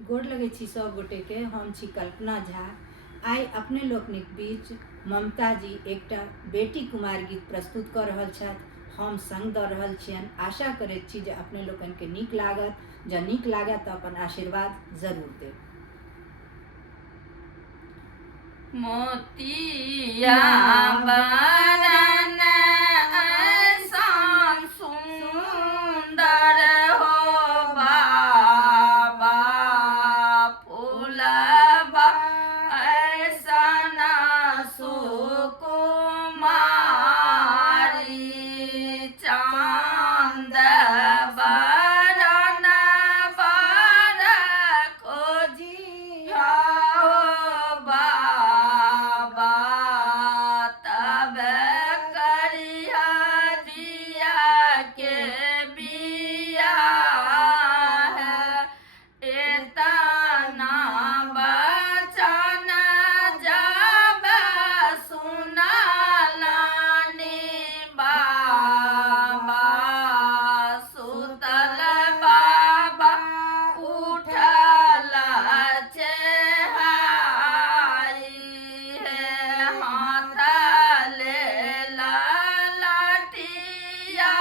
गोड़ लगे छी सब गोटे के। हम छी कल्पना झा। आई अपने लोकनिक बीच ममता जी एकटा बेटी कुमार गीत प्रस्तुत कर रहल छथि। हम संग दऽ रहल छियनि। आशा करैत छी जे अपने लोकनि के नीक लागत। जँ नीक लागत तऽ अपन आशीर्वाद जरूर देब। मोतिया बरन ऐसन सुंदर हो बाबा, फूलबा ऐसन सुकुमारी, चांद बरन बर खोजिया हो बाबा, तब करिया दिया के बिया है। एतना बचन जब सुनलानी बाबा, सुतल बाबा उठल चेहाई है। हाथ ले लठिया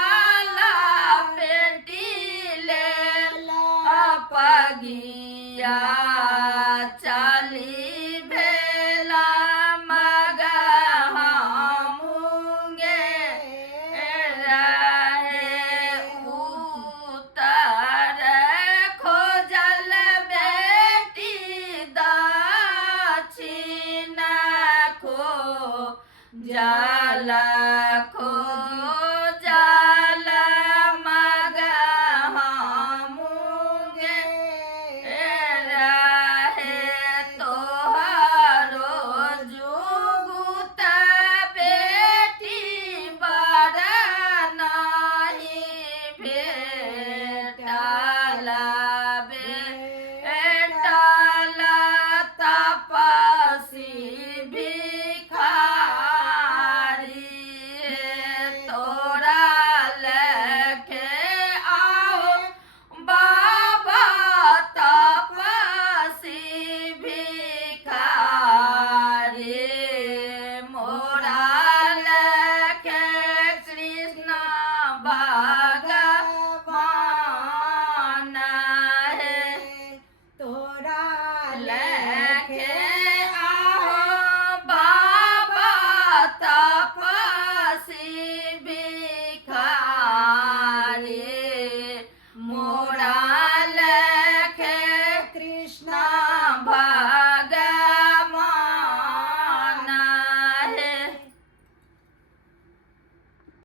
लपेटी ले पगिया, चली भेला मगह मुंगे रहे। उतर खोजल बेटी दक्षिण खो जल खो जल मगह मुंगे रहे। तोहरो जुगुत बेटी बड़ नाही भेटल, भेटल तपसी भिखारी। तोरा लेके आओ बाबा तपसी भिखारी, मोरा लेके कृष्ण भगवान है। तोरा लेके आओ बाबा तपसी भिखारी, मोरा लेके कृष्ण भगवान